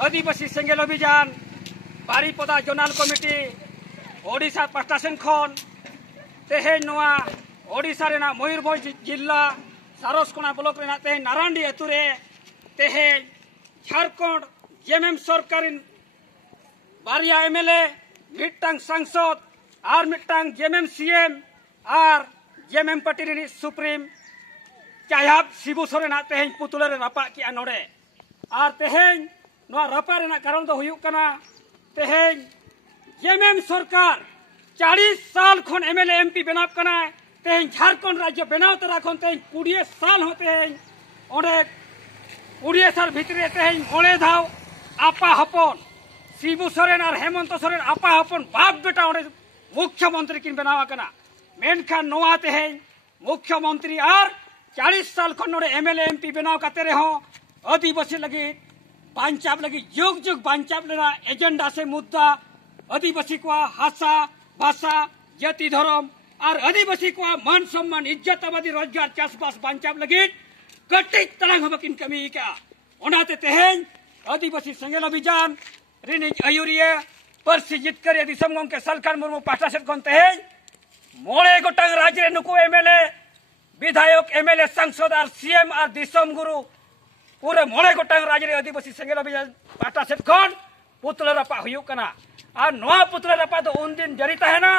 आदिवासी सेंगेल अभियान Baripada zonal committee Odisha pasta Sen खन तेहेन नोआ ओडिशा रेना मयूरभंज जिला सारसकोना ब्लॉक रेना तेहेन नारायणी अतुरे तेहेन झारखंड जेएमएम सरकार बारिया एमएलए मिट्टांग सांसद और मिट्टांग जेएमएम सीएम और जेएमएम पार्टी रे सुप्रीम चायाब शिबू सोरेन तेहेन पुतुल रे रापा किया नोडे और तेहेन नोआ रापा रेना कारण दो हुयुक कना तेहेन जेएमएम सरकार 40 साल खन एमएलए एमपी बनाव कना तेहेन झारखंड राज्य बनाव तरा खन तेहेन 20 साल होते हैं ओडे 20 साल भितरे तेहेन मोले धाव आपा हपन शिबू सोरेन और हेमंत सोरेन आपा हपन बाप बेटा ओडे मुख्यमंत्री किन बनावा कना मेनखान नोआ तेहेन मुख्यमंत्री और 40 साल खन ओडे एमएलए एमपी बनाव काते रे हो आदिवासी लगी बांचाव लगी जुग जुग बांचाव लेना एजेंडा से मुद्दा आदिवासी को हासा भाषा जाति धर्म और आदिवासी को मान सम्मान इज्जत आबादी रोजगार चाषबास बांचाव लगी कटिज तलांग हबकिन कमी का ओनाते तेहेन आदिवासी सेंगेल अभियान रिनिज आयुरिया परसी जितकर दिसम गंके सलखान मुर्मू पास्टा सेट खन तेहेन मोड़े गोटांग राज्य नुकु एमएलए विधायक एमएलए सांसद और सीएम और दिसम गुरु पूरे मोड़े गोटांग राज्य आदिवासी सेंगेल अभियान पास्टा सेट खन पुतला रपा हुयुक कना और नोआ पुतला रपा तो उन दिन जरी तहना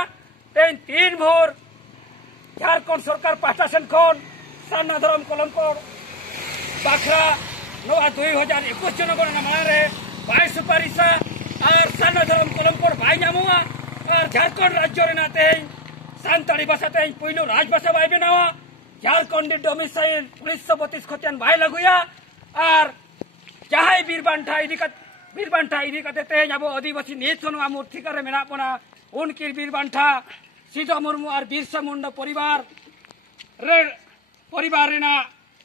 तेन 3 भोर झारखंड सरकार पास्टा सेट खन सान्ना धरम कलमकोड़ बाखरा नोआ 2021 जनगणना मारे 22 सुपारिसा और सान्ना धरम कलमकोड़ भाई नामुआ और झारखंड राज्य रे नाते सानताड़ी भाषा तेन पुइलु राजभाषा भाई बनावा झारखंड डोमिसाइल 1932 खतियान भाई लगुया और जहां बीरबांठा इदी कते तेज अब आदिवासी नेतनो मूर्ति करे मेना पना उनकी बीरबांठा सीधा मुर्मू और बिरसा मुंडा परिवार रेना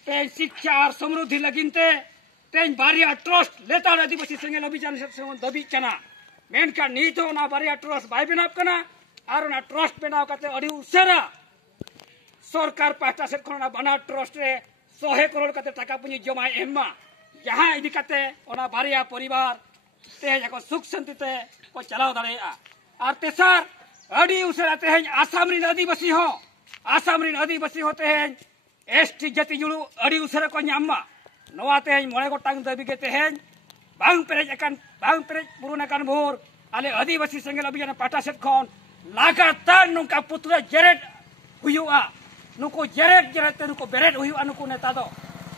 तेज शिक्षा और समृद्धि लगिनते तेज बारिया ट्रस्ट लेता आदिवासी सेंगेल अभियान से दबी चना मेनका नीत होना बारिया ट्रस्ट भाई बनाव कना और ना ट्रस्ट बनाव कते अड़ी उसेरा सरकार पास्टा सेट खना बना ट्रस्ट रे 100 करोड़ कते टाका पुंजी जमा एम्मा जहां इदी कते ओना बारिया परिवार तेज को सुख शांति ते को चलाव दाड़ेया और तेसार अड़ी उसेरा तेज आसाम रिन आदिवासी हो तेज एसटी जाति जुड़ू अड़ी उसेरा को न्यामा नोआ तेज मोड़े गोटांग दाबी के तेज बांग पेरेज पुरुन अकान भोर आले आदिवासी सेंगेल अभियान पास्टा सेट खन लगातार नुका पुतला जेरेट हुयुआ नुको जेरेट ते नुको बेरेट हुयुआ नुको नेता दो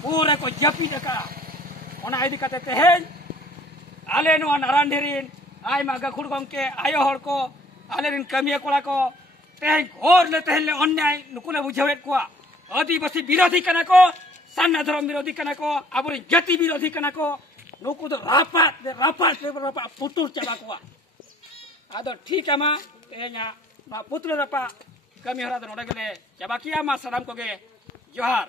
पूरे को जपी दका ओना इदी कते तेज आले नोआ नारायणडिरिन आयमा गाखुड़ गंके आयो हर को आले रिन कमिया कोड़ा को तेज घोर ले तेज ले अन्याय नुकुले बुझावेत को आदिवासी विरोधी कना को सान्ना धर्म विरोधी कना को आबुरी जाति विरोधी कना को नुकु तो रापा पुतुर चला को आदो ठीक है मा तेजा मा पुतुर रापा कमी हरा दो नोडे गेले चाबा किया मा सलाम को गे जोहार।